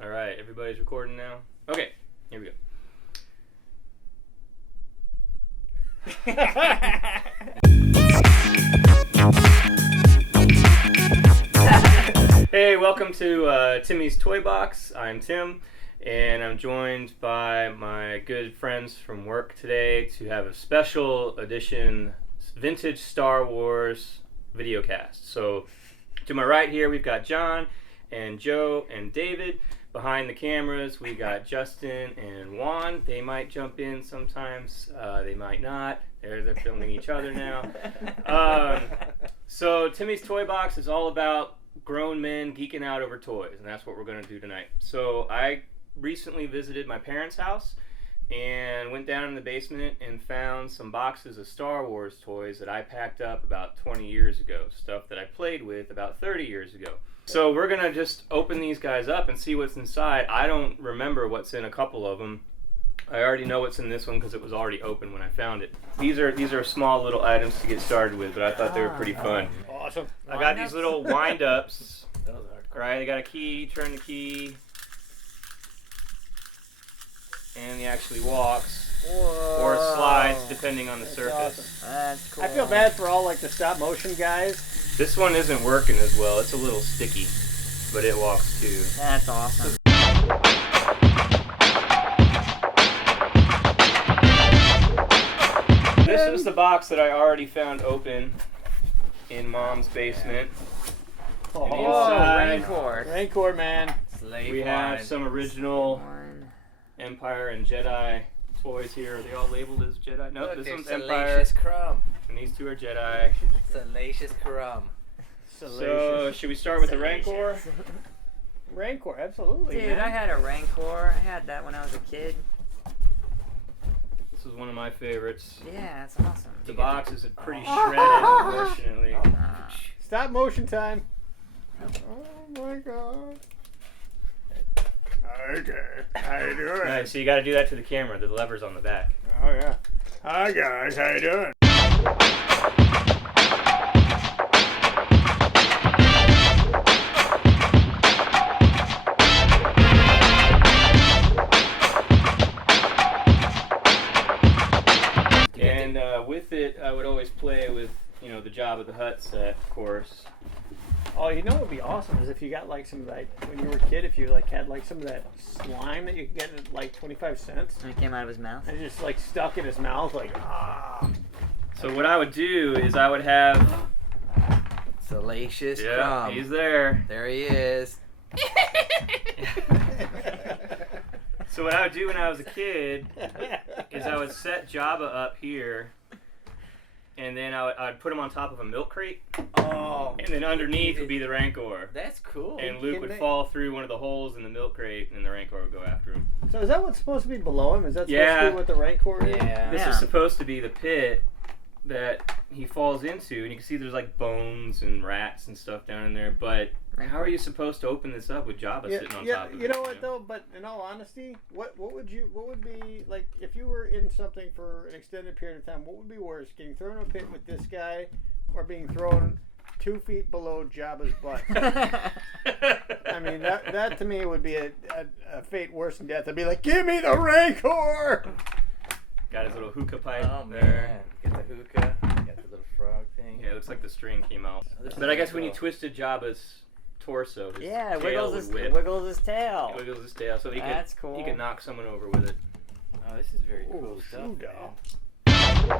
All right, everybody's recording now. Okay, here we go. Hey, welcome to Timmy's Toy Box. I'm Tim, and I'm joined by my good friends from work today to have a special edition vintage Star Wars videocast. So, to my right here, we've got John and Joe and David. Behind the cameras, we got Justin and Juan. They might jump in sometimes. They might not. They're filming each other now. So Timmy's Toy Box is all about grown men geeking out over toys, and that's what we're going to do tonight. So I recently visited my parents' house and went down in the basement and found some boxes of Star Wars toys that I packed up about 20 years ago, stuff that I played with about 30 years ago. So we're going to just open these guys up and see what's inside. I don't remember what's in a couple of them. I already know what's in this one because it was already open when I found it. These are small little items to get started with, but I thought they were pretty fun. Awesome. I got these little wind-ups. Right, I got a key, turn the key, and he actually walks. Whoa. Or slides depending on the surface. Awesome. That's cool. I feel bad for all like the stop motion guys. This one isn't working as well. It's a little sticky, but it walks too. That's awesome. This is the box that I already found open in Mom's basement. Oh, And inside, Rancor. Rancor, man. Slave we have line. some original Empire and Jedi toys here. Are they all labeled as Jedi? Nope, Look, this one's there's Empire, Salacious Crumb. and these two are Jedi. Salacious Crumb. So, should we start with the Rancor? Rancor, absolutely. Dude, man. I had a Rancor. I had that when I was a kid. This is one of my favorites. Yeah, that's awesome. The box is pretty shredded, unfortunately. Stop motion time. Oh my god. Okay, how you doing? Alright, so you got to do that to the camera. The lever's on the back. Oh yeah. Hi guys, how you doing? And with it, I would always play with, the Jabba the Hutt set, of course. Oh, you know what would be awesome is if you got like some of that when you were a kid, if you like had like some of that slime that you could get at like 25 cents And it came out of his mouth. and just like stuck in his mouth like So what I would do is I would have... Salacious Yeah, Crumb. he's there. There he is. So what I would do when I was a kid is I would set Jabba up here, and then I'd put him on top of a milk crate, Oh. and then underneath would be the Rancor. That's cool. And Luke would fall through one of the holes in the milk crate, and the Rancor would go after him. So is that what's supposed to be below him? Is that supposed Yeah. to be what the Rancor is? Yeah. This is supposed to be the pit that he falls into, and you can see there's like bones and rats and stuff down in there, but how are you supposed to open this up with Jabba sitting on top of it? You know what though? But in all honesty, what would be like if you were in something for an extended period of time? What would be worse, getting thrown in a pit with this guy, or being thrown 2 feet below Jabba's butt? I mean, that to me would be a fate worse than death. I'd be like, give me the Rancor. Got his little hookah pipe there. Get the hookah. Got the little frog thing. Yeah, it looks like the string came out. But I guess when you twisted Jabba's torso, his Yeah, it tail wiggles would his, whip. it wiggles his tail. It wiggles his tail, so he That's could cool. he could knock someone over with it. Oh, this is very cool Ooh, stuff, shoot, man.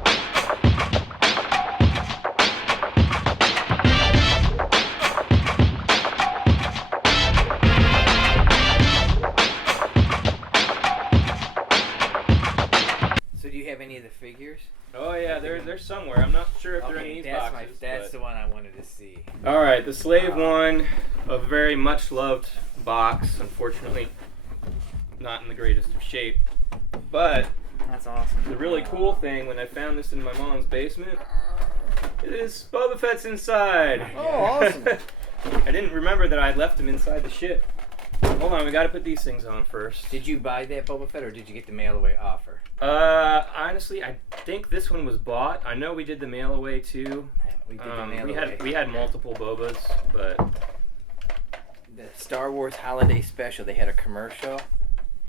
So do you have any of the figures? Oh yeah, they're somewhere. I'm not sure if they're in these that's boxes. that's but... the one I wanted to see. All right, the Slave one, a very much loved box. Unfortunately, not in the greatest of shape. But That's awesome. the really cool thing when I found this in my mom's basement, it is Boba Fett's inside. Oh, awesome. I didn't remember that I left him inside the ship. Hold on, we got to put these things on first. Did you buy that Boba Fett or did you get the mail away offer? Honestly, I think this one was bought. I know we did the mail away too. We did the mail away. We had multiple Bobas, but the Star Wars Holiday Special, they had a commercial,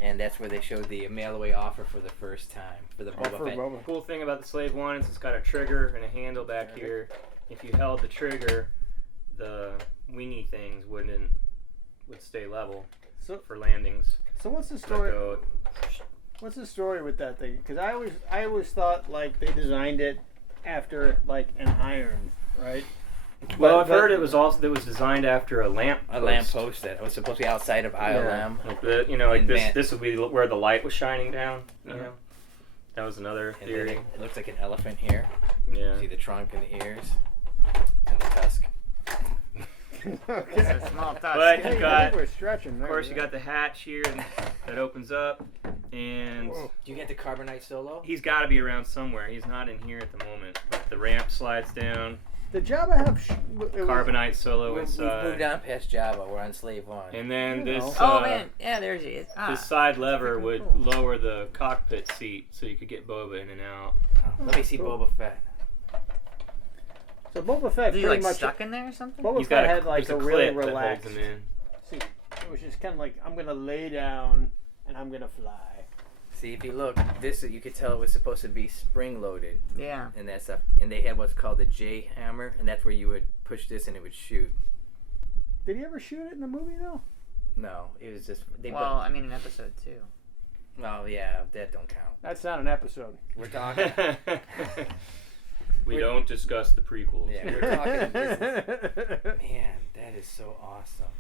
and that's where they showed the mail-away offer for the first time for the Boba Fett. Boba. Cool thing about the Slave One is it's got a trigger and a handle back here. If you held the trigger, the wingy things would stay level for landings. So what's the story? Go, What's the story with that thing? Because I always thought like they designed it after like an iron, right? well, I've heard it was designed after a lamp. A lamp post that was supposed to be outside of ILM. Like like In this. Van- This would be where the light was shining down. You know, that was another And theory. then it looks like an elephant here. Yeah. See the trunk and the ears and the tusk. Okay. It's a small touch. But Yeah, you I got, think we're stretching. of course, you got the hatch here that opens up, and Whoa. Do you get the carbonite solo? he's got to be around somewhere. He's not in here at the moment. But the ramp slides down. The Jabba have Carbonite solo We've inside. moved on past Java. We're on Slave One. And then You this know. Oh man, yeah, there she is. this side lever freaking would cool. lower the cockpit seat so you could get Boba in and out. Let me see Cool. Boba Fett. So Boba Fett Is he pretty like much stuck in there or something? Boba He's Fett got had like there's a a really clip that relaxed. holds him in. See, it was just kind of like I'm gonna lay down and I'm gonna fly. See, if you look, this you could tell it was supposed to be spring loaded Yeah. and that stuff. And they had what's called the J hammer, and that's where you would push this and it would shoot. Did he ever shoot it in the movie though? No, it was just they. Well, I mean, in episode 2. Well, yeah, that don't count. That's not an episode. We're talking. We don't discuss the prequels. Yeah, we're talking. Man, that is so awesome.